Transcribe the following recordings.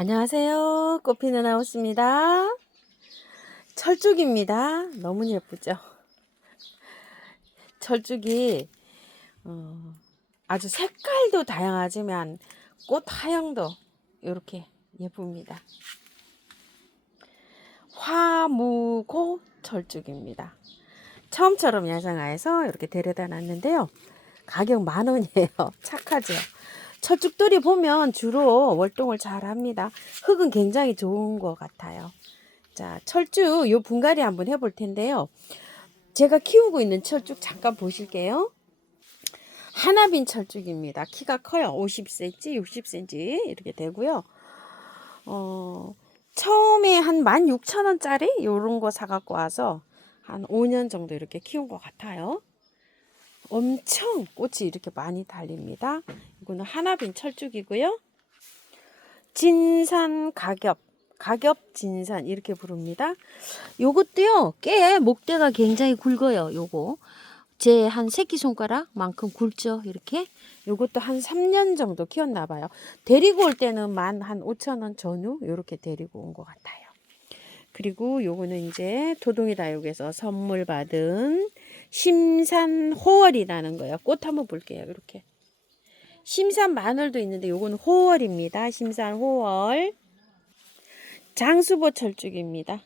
안녕하세요. 꽃피는 하우스입니다. 철쭉입니다. 너무 예쁘죠? 철쭉이 아주 색깔도 다양하지만 꽃 하향도 이렇게 예쁩니다. 화무고 철쭉입니다. 처음처럼 야생화에서 이렇게 데려다 놨는데요. 가격 10,000원이에요. 착하죠? 철쭉들이 보면 주로 월동을 잘 합니다. 흙은 굉장히 좋은 것 같아요. 자, 철쭉 요 분갈이 한번 해볼 텐데요. 제가 키우고 있는 철쭉 잠깐 보실게요. 하나빈 철쭉입니다. 키가 커요. 50cm, 60cm 이렇게 되고요. 처음에 한 16,000원짜리 요런 거 사갖고 와서 한 5년 정도 이렇게 키운 것 같아요. 엄청 꽃이 이렇게 많이 달립니다. 이거는 하나빈 철쭉이고요. 진산 가겹 진산 이렇게 부릅니다. 요것도요, 꽤 목대가 굉장히 굵어요. 요거 제 한 새끼손가락만큼 굵죠. 이렇게 요것도 한 3년 정도 키웠나 봐요. 데리고 올 때는 한 5,000원 전후 요렇게 데리고 온 것 같아요. 그리고 요거는 이제 토동이다육에서 선물 받은 심산호월이라는 거예요. 꽃 한번 볼게요. 이렇게 심산 마늘도 있는데 요거는 호월입니다. 심산호월. 장수보 철쭉입니다.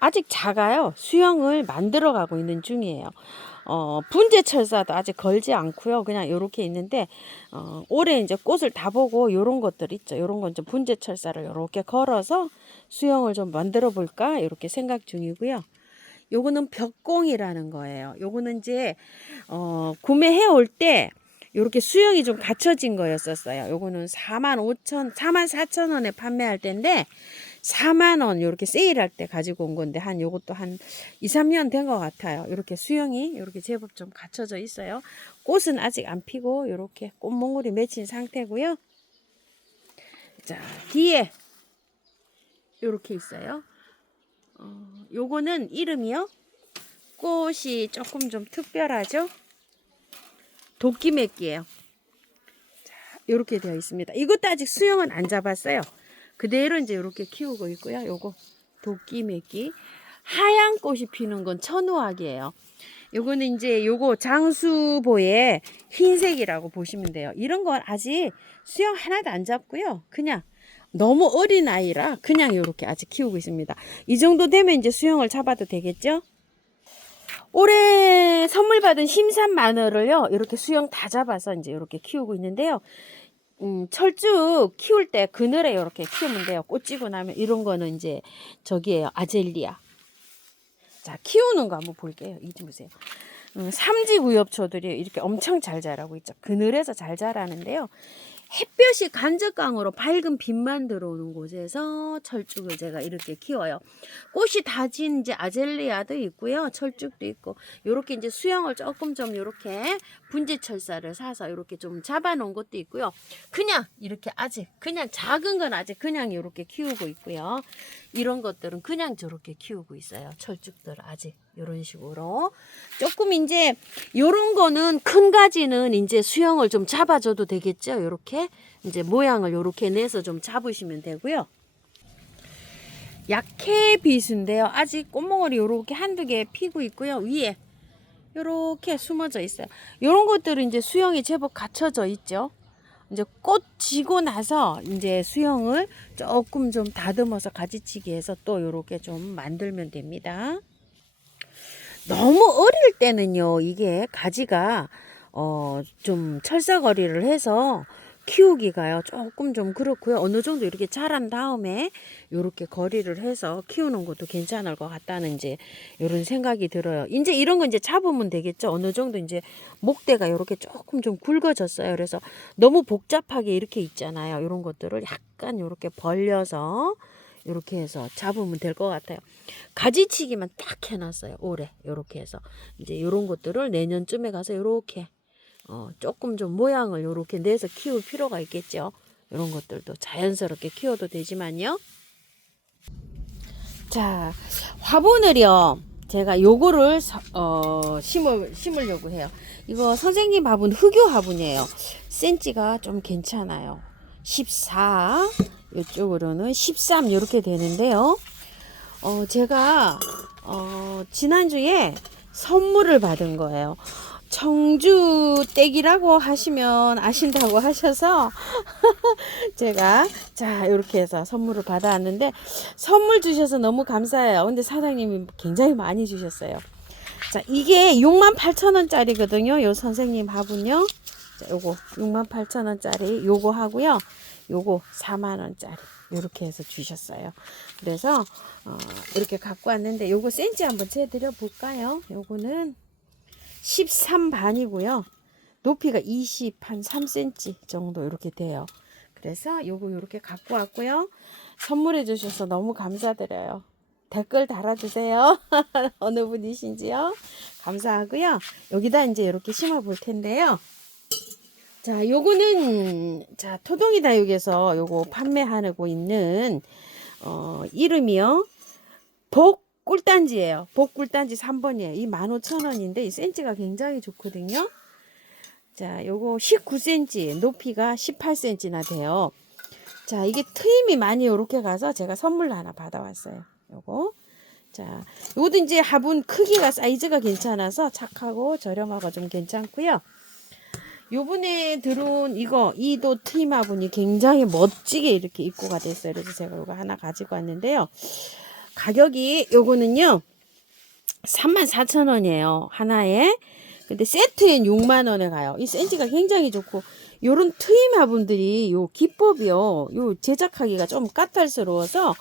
아직 작아요. 수영을 만들어 가고 있는 중이에요. 분재 철사도 아직 걸지 않고요. 그냥 이렇게 있는데 올해 이제 꽃을 다 보고 요런 것들 있죠. 요런 건 좀 분재 철사를 이렇게 걸어서 수영을 좀 만들어 볼까 이렇게 생각 중이고요. 요거는 벽공이라는 거예요. 요거는 이제 구매해 올 때 요렇게 수영이 좀 갖춰진 거였었어요. 요거는 44,000원에 판매할 때인데 4만원 요렇게 세일할 때 가지고 온 건데 한 요것도 한 2, 3년 된 것 같아요. 요렇게 수영이 요렇게 제법 좀 갖춰져 있어요. 꽃은 아직 안 피고 요렇게 꽃몽울이 맺힌 상태고요. 자, 뒤에 요렇게 있어요. 요거는 이름이요. 꽃이 조금 좀 특별하죠. 도끼맥기예요. 자, 요렇게 되어 있습니다. 이것도 아직 수영은 안 잡았어요. 그대로 이제 이렇게 키우고 있고요. 요거 도끼맥기. 하얀 꽃이 피는 건 천우학이에요. 요거는 이제 요거 장수보의 흰색이라고 보시면 돼요. 이런 건 아직 수영 하나도 안 잡고요. 그냥 너무 어린 아이라 그냥 요렇게 아직 키우고 있습니다. 이 정도 되면 이제 수영을 잡아도 되겠죠? 올해 선물 받은 심산 마늘을요, 이렇게 수영 다 잡아서 이제 이렇게 키우고 있는데요. 철쭉 키울 때 그늘에 이렇게 키우면 돼요. 꽃 지고 나면 이런 거는 이제 저기에요. 아젤리아. 자, 키우는 거 한번 볼게요. 이좀 보세요. 삼지구엽초들이 이렇게 엄청 잘 자라고 있죠. 그늘에서 잘 자라는데요. 햇볕이 간접광으로 밝은 빛만 들어오는 곳에서 철쭉을 제가 이렇게 키워요. 꽃이 다진 이제 아젤리아도 있고요. 철쭉도 있고, 요렇게 이제 수영을 조금 좀 요렇게 분재철사를 사서 요렇게 좀 잡아 놓은 것도 있고요. 그냥 이렇게 아직 그냥 작은 건 아직 그냥 요렇게 키우고 있고요. 이런 것들은 그냥 저렇게 키우고 있어요. 철쭉들 아직 요런 식으로. 조금 이제 요런 거는 큰 가지는 이제 수영을 좀 잡아줘도 되겠죠. 요렇게 이제 모양을 요렇게 내서 좀 잡으시면 되고요. 약해비수인데요. 아직 꽃몽울이 요렇게 한두 개 피고 있고요. 위에 요렇게 숨어져 있어요. 요런 것들은 이제 수영이 제법 갖춰져 있죠. 이제 꽃 지고 나서 이제 수영을 조금 좀 다듬어서 가지치기 해서 또 요렇게 좀 만들면 됩니다. 너무 어릴 때는요, 이게 가지가 좀 철사거리를 해서 키우기가요 조금 좀 그렇고요. 어느 정도 이렇게 자란 다음에 이렇게 거리를 해서 키우는 것도 괜찮을 것 같다는 이제 이런 생각이 들어요. 이제 이런 거 이제 잡으면 되겠죠. 어느 정도 이제 목대가 이렇게 조금 좀 굵어졌어요. 그래서 너무 복잡하게 이렇게 있잖아요. 이런 것들을 약간 이렇게 벌려서 이렇게 해서 잡으면 될 것 같아요. 가지치기만 딱 해놨어요. 올해 이렇게 해서 이제 이런 것들을 내년쯤에 가서 이렇게 조금 좀 모양을 이렇게 내서 키울 필요가 있겠죠. 이런 것들도 자연스럽게 키워도 되지만요. 자, 화분을요, 제가 요거를 심으려고 해요. 이거 선생님 화분 흑요 화분이에요. 센치가 좀 괜찮아요. 14, 이쪽으로는 13 이렇게 되는데요. 제가 지난주에 선물을 받은 거예요. 청주 떼기라고 하시면 아신다고 하셔서 제가 자 이렇게 해서 선물을 받아왔는데, 선물 주셔서 너무 감사해요. 근데 사장님이 굉장히 많이 주셨어요. 자, 이게 68,000원짜리거든요. 요 선생님 화분요. 자, 요거 68,000원짜리 요거 하고요. 요거 40,000원짜리 요렇게 해서 주셨어요. 그래서 이렇게 갖고 왔는데, 요거 센치 한번 재드려 볼까요? 요거는 13 반이고요. 높이가 3cm 정도 이렇게 돼요. 그래서 요거 요렇게 갖고 왔고요. 선물해 주셔서 너무 감사드려요. 댓글 달아주세요. 어느 분이신지요? 감사하고요. 여기다 이제 이렇게 심어 볼 텐데요. 자, 요거는 자 토동이 다육에서 요거 판매하고 있는 이름이요. 복 꿀단지예요. 복 꿀단지 3번이에요. 이 15,000원인데 이 센치가 굉장히 좋거든요. 자, 요거 19cm, 높이가 18cm나 돼요. 자, 이게 트임이 많이 요렇게 가서 제가 선물로 하나 받아왔어요. 요거. 자, 요것도 이제 화분 크기가 사이즈가 괜찮아서 착하고 저렴하고 좀 괜찮고요. 요번에 들어온 이도 트임 화분이 굉장히 멋지게 이렇게 입고가 됐어요. 그래서 제가 요거 하나 가지고 왔는데요. 가격이 요거는요 34,000원이에요 하나에. 근데 세트엔 6만원에 가요. 이 센치가 굉장히 좋고, 요런 트임 화분들이 요 기법이요 요 제작하기가 좀 까탈스러워서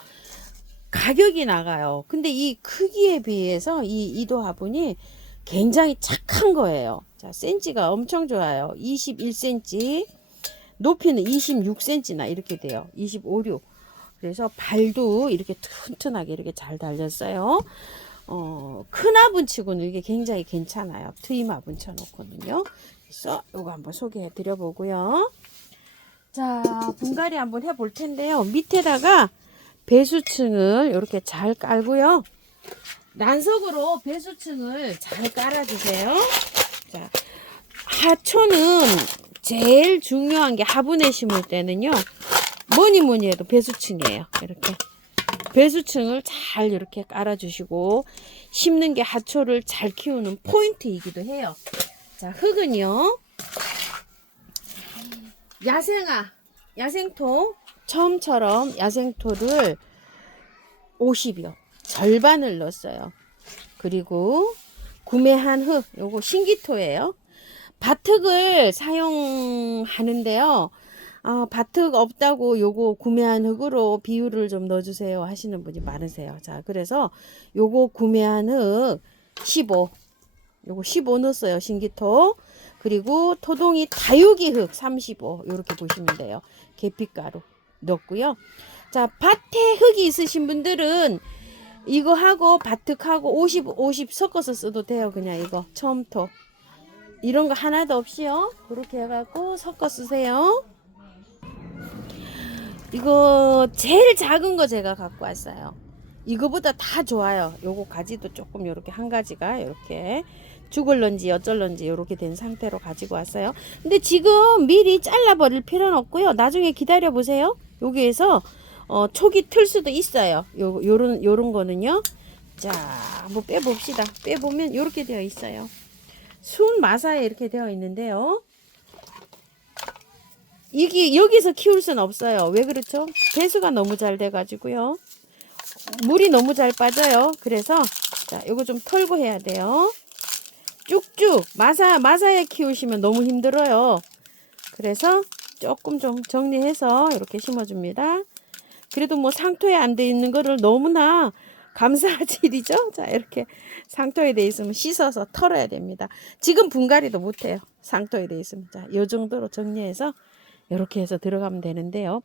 가격이 나가요. 근데 이 크기에 비해서 이 이도 화분이 굉장히 착한 거예요. 자, 센치가 엄청 좋아요. 21cm, 높이는 26cm나 이렇게 돼요. 25, 6. 그래서 발도 이렇게 튼튼하게 이렇게 잘 달렸어요. 큰 화분 치고는 이게 굉장히 괜찮아요. 트임 화분 쳐놓거든요. 그래서 요거 한번 소개해 드려 보고요. 자, 분갈이 한번 해 볼 텐데요. 밑에다가 배수층을 이렇게 잘 깔고요. 난석으로 배수층을 잘 깔아주세요. 자, 하초는 제일 중요한 게 화분에 심을 때는요. 뭐니 해도 배수층이에요. 이렇게 배수층을 잘 이렇게 깔아주시고, 심는 게 하초를 잘 키우는 포인트이기도 해요. 자, 흙은요 야생토 처음처럼 야생토를 50여 절반을 넣었어요. 그리고 구매한 흙 요거 신기토예요. 바특을 사용하는데요. 바특 없다고 요거 구매한 흙으로 비율을 좀 넣어주세요 하시는 분이 많으세요. 자, 그래서 요거 구매한 흙 15, 요거 15 넣었어요. 신기토. 그리고 토동이 다육이 흙 35 요렇게 보시면 돼요. 계피가루 넣었고요. 자, 밭에 흙이 있으신 분들은 이거 하고 바특하고 50 섞어서 써도 돼요. 그냥 이거 처음토 이런 거 하나도 없이요. 그렇게 해갖고 섞어 쓰세요. 이거 제일 작은 거 제가 갖고 왔어요. 이거보다 다 좋아요. 요거 가지도 조금 요렇게 한 가지가 요렇게 죽을런지 어쩔런지 요렇게 된 상태로 가지고 왔어요. 근데 지금 미리 잘라버릴 필요는 없고요. 나중에 기다려 보세요. 여기에서 촉이 틀 수도 있어요. 요런 거는요. 자, 한번 빼봅시다. 빼보면 요렇게 되어 있어요. 순 마사에 이렇게 되어 있는데요. 이게 여기서 키울 수는 없어요. 왜 그렇죠? 배수가 너무 잘 돼 가지고요. 물이 너무 잘 빠져요. 그래서 자, 요거 좀 털고 해야 돼요. 쭉쭉 마사에 키우시면 너무 힘들어요. 그래서 조금 좀 정리해서 이렇게 심어줍니다. 그래도 뭐 상토에 안 돼 있는 거를 너무나 감사하지 일이죠. 자, 이렇게 상토에 돼 있으면 씻어서 털어야 됩니다. 지금 분갈이도 못해요. 상토에 돼 있으면. 자, 요 정도로 정리해서 이렇게 해서 들어가면 되는데요.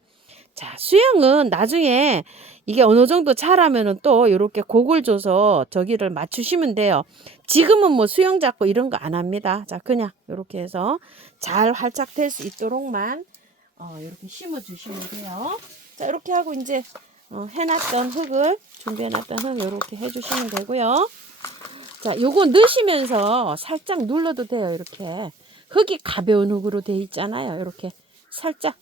자, 수영은 나중에 이게 어느 정도 자라면은 또 이렇게 곡을 줘서 저기를 맞추시면 돼요. 지금은 뭐 수영 잡고 이런 거 안 합니다. 자, 그냥 이렇게 해서 잘 활착 될 수 있도록만 이렇게 심어 주시면 돼요. 자, 이렇게 하고 이제 해놨던 흙을 준비해놨던 흙 이렇게 해주시면 되고요. 자, 요거 넣으시면서 살짝 눌러도 돼요. 이렇게 흙이 가벼운 흙으로 돼 있잖아요. 이렇게 살짝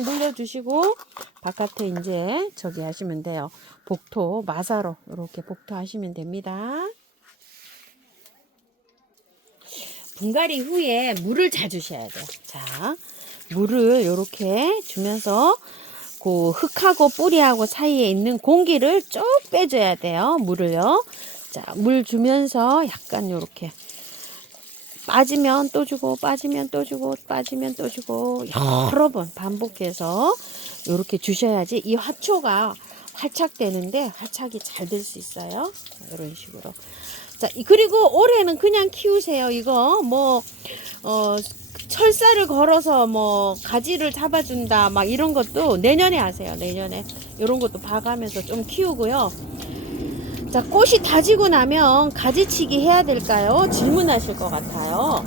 눌러주시고 바깥에 이제 저기 하시면 돼요. 복토 마사로 이렇게 복토 하시면 됩니다. 분갈이 후에 물을 잘 주셔야 돼요. 자, 물을 이렇게 주면서 그 흙하고 뿌리하고 사이에 있는 공기를 쭉 빼줘야 돼요. 물을요. 자, 물 주면서 약간 요렇게 빠지면 또 주고 빠지면 또 주고 빠지면 또 주고 여러 번 반복해서 요렇게 주셔야지 이 화초가 활착되는데 활착이 잘 될 수 있어요. 이런 식으로. 자, 그리고 올해는 그냥 키우세요. 이거 뭐 철사를 걸어서 뭐 가지를 잡아준다 막 이런 것도 내년에 하세요. 내년에 이런 것도 봐가면서 좀 키우고요. 자, 꽃이 다지고 나면 가지치기 해야 될까요? 질문하실 것 같아요.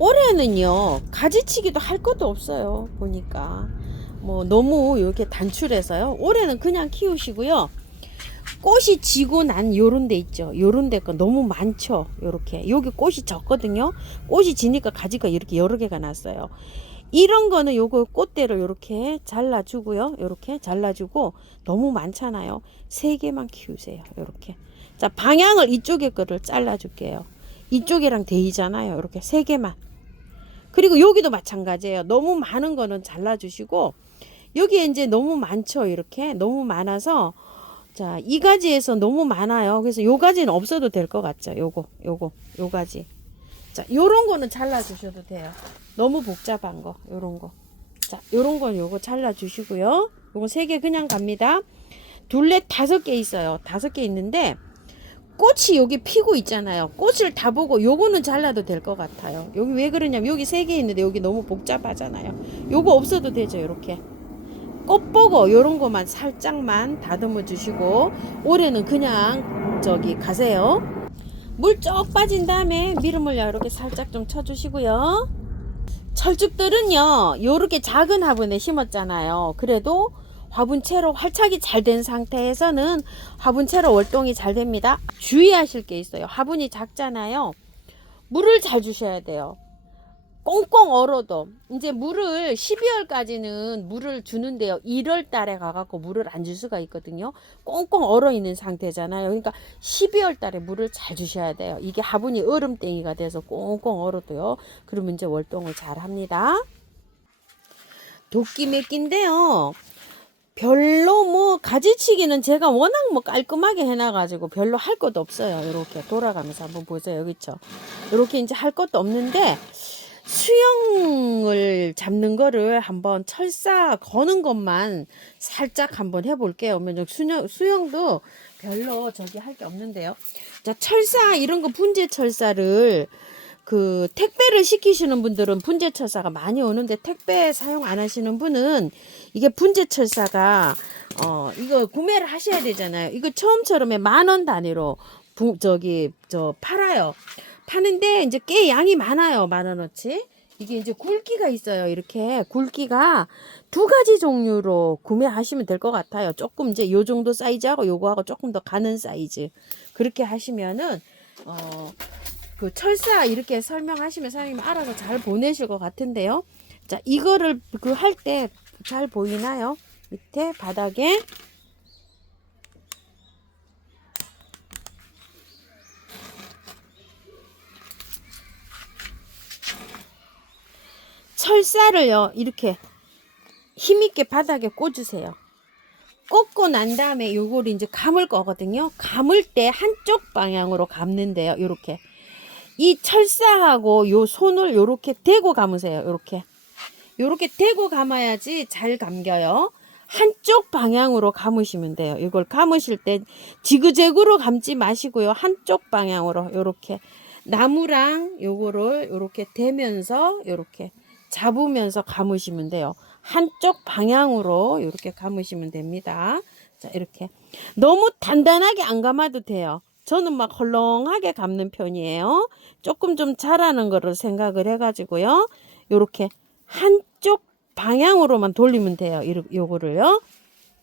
올해는요, 가지치기도 할 것도 없어요. 보니까 뭐 너무 이렇게 단출해서요. 올해는 그냥 키우시고요. 꽃이 지고 난 요런 데 있죠. 요런 데가 너무 많죠. 요렇게 여기 꽃이 졌거든요. 꽃이 지니까 가지가 이렇게 여러 개가 났어요. 이런 거는 요거 꽃대를 요렇게 잘라주고요. 요렇게 잘라주고 너무 많잖아요. 3개만 키우세요. 요렇게. 자, 방향을 이쪽에 거를 잘라줄게요. 이쪽이랑 데이잖아요. 요렇게 3개만. 그리고 여기도 마찬가지예요. 너무 많은 거는 잘라주시고 여기에 이제 너무 많죠. 이렇게 너무 많아서 자, 이 가지에서 너무 많아요. 그래서 요 가지는 없어도 될 것 같죠. 요 가지. 자, 요런 거는 잘라주셔도 돼요. 너무 복잡한 거, 요런 거. 자, 요런 건 요거 잘라주시고요. 요거 3개 그냥 갑니다. 둘레 5개 있어요. 5개 있는데, 꽃이 여기 피고 있잖아요. 꽃을 다 보고 요거는 잘라도 될 것 같아요. 여기 왜 그러냐면, 여기 3개 있는데, 여기 너무 복잡하잖아요. 요거 없어도 되죠, 요렇게. 꽃 보고 요런 거만 살짝만 다듬어 주시고, 올해는 그냥 저기 가세요. 물 쭉 빠진 다음에 미름을 이렇게 살짝 좀 쳐주시고요. 철쭉들은요, 요렇게 작은 화분에 심었잖아요. 그래도 화분채로 활착이 잘 된 상태에서는 화분채로 월동이 잘 됩니다. 주의하실 게 있어요. 화분이 작잖아요. 물을 잘 주셔야 돼요. 꽁꽁 얼어도 이제 물을 12월까지는 물을 주는데요. 1월 달에 가갖고 물을 안 줄 수가 있거든요. 꽁꽁 얼어 있는 상태잖아요. 그러니까 12월 달에 물을 잘 주셔야 돼요. 이게 화분이 얼음땡이가 돼서 꽁꽁 얼어도요. 그러면 이제 월동을 잘 합니다. 도끼 몇 개인데요. 별로 뭐 가지치기는 제가 워낙 뭐 깔끔하게 해놔가지고 별로 할 것도 없어요. 이렇게 돌아가면서 한번 보세요. 그렇죠? 이렇게 이제 할 것도 없는데 수영을 잡는 거를 한번 철사 거는 것만 살짝 한번 해볼게요. 수영도 별로 저기 할 게 없는데요. 자, 철사 이런 거 분재 철사를 그 택배를 시키시는 분들은 분재 철사가 많이 오는데 택배 사용 안 하시는 분은 이게 분재 철사가 이거 구매를 하셔야 되잖아요. 이거 처음처럼에 10,000원 단위로 팔아요. 파는데 이제 꽤 양이 많아요. 10,000원어치. 이게 이제 굵기가 있어요. 이렇게 굵기가 2가지 종류로 구매하시면 될 것 같아요. 조금 이제 요 정도 사이즈하고 요거하고 조금 더 가는 사이즈. 그렇게 하시면은 그 철사 이렇게 설명하시면 사장님 알아서 잘 보내실 것 같은데요. 자, 이거를 그 할 때 잘 보이나요? 밑에 바닥에 철사를요 이렇게 힘있게 바닥에 꽂으세요. 꽂고 난 다음에 요거를 이제 감을 거거든요. 감을 때 한쪽 방향으로 감는데요. 요렇게 이 철사하고 요 손을 요렇게 대고 감으세요. 요렇게 대고 감아야지 잘 감겨요. 한쪽 방향으로 감으시면 돼요. 이걸 감으실 때 지그재그로 감지 마시고요. 한쪽 방향으로 요렇게 나무랑 요거를 요렇게 대면서 요렇게 잡으면서 감으시면 돼요. 한쪽 방향으로 이렇게 감으시면 됩니다. 자, 이렇게 너무 단단하게 안 감아도 돼요. 저는 막 헐렁하게 감는 편이에요. 조금 좀 잘하는 거를 생각을 해가지고요. 요렇게 한쪽 방향으로만 돌리면 돼요. 요거를요.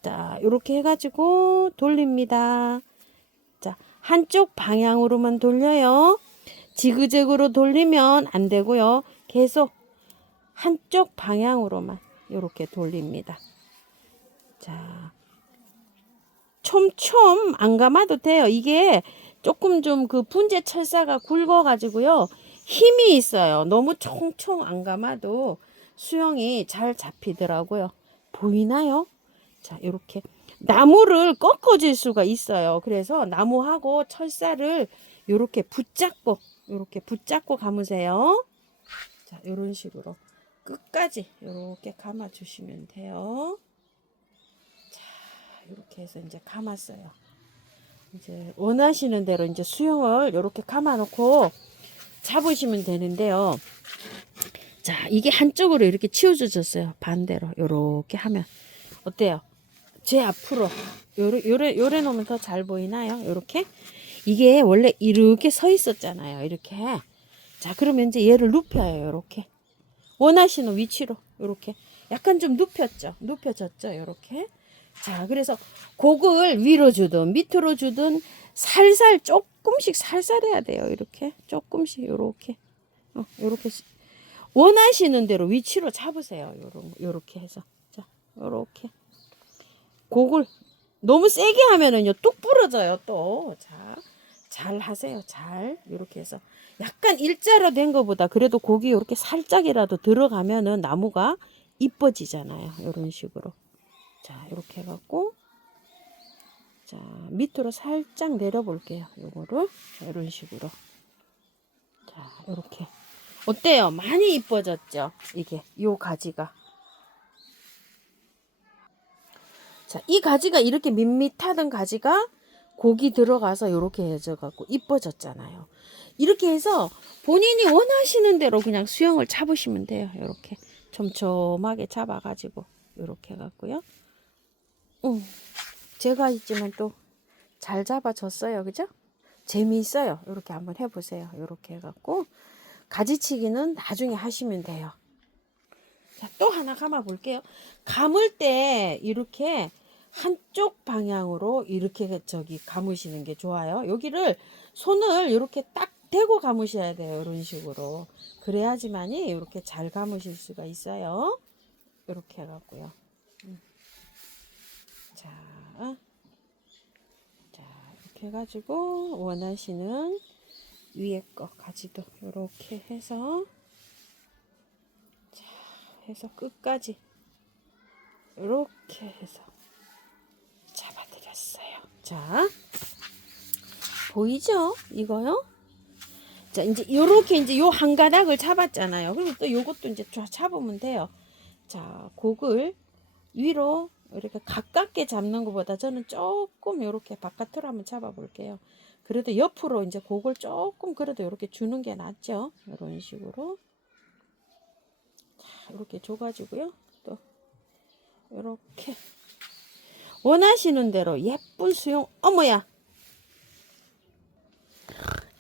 자, 요렇게 해가지고 돌립니다. 자, 한쪽 방향으로만 돌려요. 지그재그로 돌리면 안 되고요. 계속 한쪽 방향으로만 이렇게 돌립니다. 자, 촘촘 안 감아도 돼요. 이게 조금 좀 그 분재 철사가 굵어 가지고요. 힘이 있어요. 너무 총총 안 감아도 수영이 잘 잡히더라고요. 보이나요? 자, 이렇게 나무를 꺾어질 수가 있어요. 그래서 나무하고 철사를 이렇게 붙잡고 감으세요. 자, 이런 식으로 끝까지 이렇게 감아 주시면 돼요. 자, 이렇게 해서 이제 감았어요. 이제 원하시는 대로 이제 수영을 이렇게 감아 놓고 잡으시면 되는데요. 자, 이게 한쪽으로 이렇게 치워주셨어요. 반대로 이렇게 하면 어때요? 제 앞으로 요래 놓으면 더 잘 보이나요? 이렇게 이게 원래 이렇게 서 있었잖아요. 이렇게. 자, 그러면 이제 얘를 눕혀요. 이렇게 원하시는 위치로 이렇게 약간 좀 눕혀졌죠. 이렇게. 자, 그래서 곡을 위로 주든 밑으로 주든 살살 조금씩 살살 해야 돼요. 이렇게 조금씩 이렇게 이렇게 원하시는 대로 위치로 잡으세요. 요렇게 해서 자, 요렇게 곡을 너무 세게 하면은요 뚝 부러져요 또. 자, 잘 하세요. 잘 이렇게 해서 약간 일자로 된 것보다 그래도 곡이 이렇게 살짝이라도 들어가면은 나무가 이뻐지잖아요. 이런 식으로. 자, 이렇게 해갖고 자, 밑으로 살짝 내려 볼게요. 요거를 이런 식으로. 자, 이렇게 어때요? 많이 이뻐졌죠? 이게 요 가지가. 자, 이 가지가 이렇게 밋밋하던 가지가 고기 들어가서 이렇게 해져 갖고 이뻐졌잖아요. 이렇게 해서 본인이 원하시는 대로 그냥 수영을 잡으시면 돼요. 이렇게 촘촘하게 잡아 가지고 이렇게 해 갖고요. 제가 있지만 또 잘 잡아줬어요. 그죠? 재미있어요. 이렇게 한번 해보세요. 이렇게 해갖고 가지치기는 나중에 하시면 돼요. 자, 또 하나 감아 볼게요. 감을 때 이렇게 한쪽 방향으로 이렇게 감으시는 게 좋아요. 여기를 손을 이렇게 딱 대고 감으셔야 돼요. 이런 식으로. 그래야지만이 이렇게 잘 감으실 수가 있어요. 이렇게 해갖고요. 자, 이렇게 해가지고 원하시는 위에 거 가지도 이렇게 해서 자, 해서 끝까지 이렇게 해서 잡아드렸어요. 자, 보이죠? 이거요? 자, 이제 요렇게 이제 요 한 가닥을 잡았잖아요. 그리고 또 요것도 이제 잡으면 돼요. 자, 곡을 위로 이렇게 가깝게 잡는 것보다 저는 조금 이렇게 바깥으로 한번 잡아 볼게요. 그래도 옆으로 이제 곡을 조금 그래도 이렇게 주는 게 낫죠. 이런 식으로. 자, 이렇게 줘가지고요. 또 이렇게 원하시는 대로 예쁜 수영. 어머야,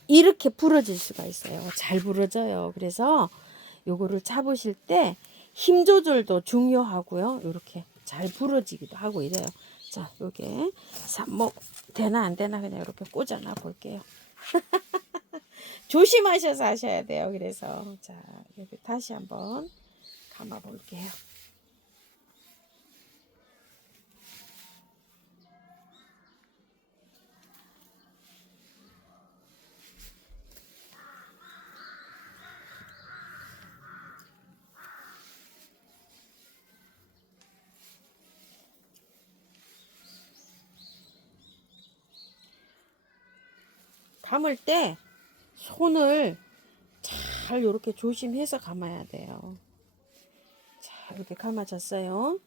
이렇게 부러질 수가 있어요. 잘 부러져요. 그래서 요거를 잡으실 때 힘 조절도 중요하고요. 이렇게 잘 부러지기도 하고 이래요. 자, 요게 뭐 되나 안 되나 그냥 이렇게 꽂아놔 볼게요. 조심하셔서 하셔야 돼요. 그래서 자, 여기 다시 한번 감아 볼게요. 감을 때 손을 잘 이렇게 조심해서 감아야 돼요. 자, 이렇게 감아졌어요.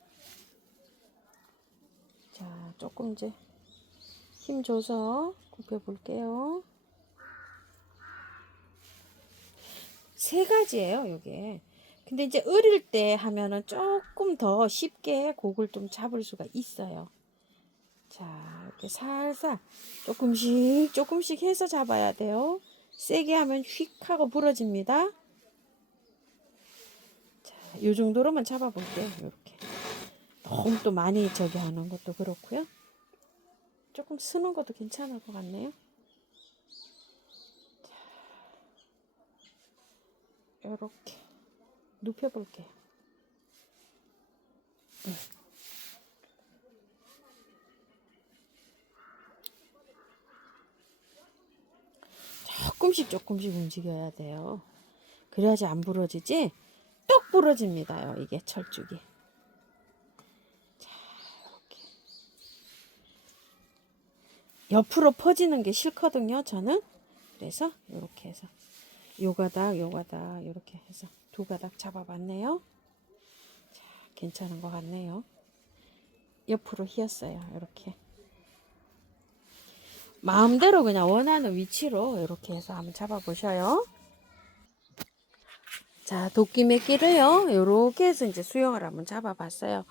자, 조금 이제 힘 줘서 굽혀 볼게요. 세 가지예요, 요게. 근데 이제 어릴 때 하면은 조금 더 쉽게 곡을 좀 잡을 수가 있어요. 자, 이렇게 살살 조금씩 해서 잡아야 돼요. 세게 하면 휙 하고 부러집니다. 자, 요 정도로만 잡아 볼게요. 이렇게. 너무 또 많이 하는 것도 그렇고요. 조금 쓰는 것도 괜찮을 것 같네요. 이렇게 눕혀볼게요. 조금씩 움직여야 돼요. 그래야지 안 부러지지. 똑 부러집니다요. 이게 철쭉이. 자, 이렇게 옆으로 퍼지는 게 싫거든요. 저는. 그래서 이렇게 해서 요 가닥 이렇게 해서 두 가닥 잡아봤네요. 자, 괜찮은 것 같네요. 옆으로 휘었어요. 이렇게 마음대로 그냥 원하는 위치로 이렇게 해서 한번 잡아보셔요. 자, 도끼매끼를요 이렇게 해서 이제 수영을 한번 잡아봤어요.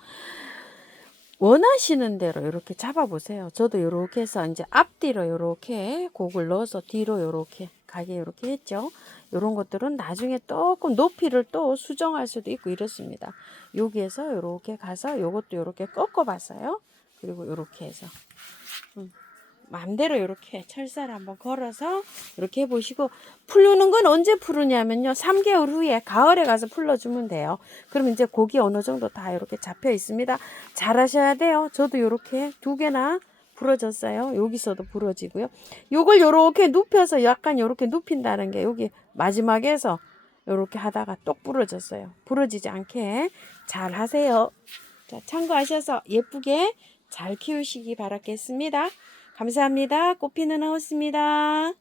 원하시는 대로 이렇게 잡아보세요. 저도 이렇게 해서 이제 앞뒤로 이렇게 곡을 넣어서 뒤로 이렇게 가게 이렇게 했죠. 이런 것들은 나중에 조금 높이를 또 수정할 수도 있고 이렇습니다. 여기에서 이렇게 가서 이것도 이렇게 꺾어봤어요. 그리고 이렇게 해서 마음대로 이렇게 철사를 한번 걸어서 이렇게 해보시고, 풀르는 건 언제 풀으냐면요 3개월 후에 가을에 가서 풀러주면 돼요. 그럼 이제 고기 어느 정도 다 이렇게 잡혀 있습니다. 잘 하셔야 돼요. 저도 이렇게 2개나 부러졌어요. 여기서도 부러지고요. 요걸 이렇게 눕혀서 약간 이렇게 눕힌다는 게 여기 마지막에서 이렇게 하다가 똑 부러졌어요. 부러지지 않게 잘 하세요. 자, 참고하셔서 예쁘게 잘 키우시기 바라겠습니다. 감사합니다. 꽃피는 하우스입니다.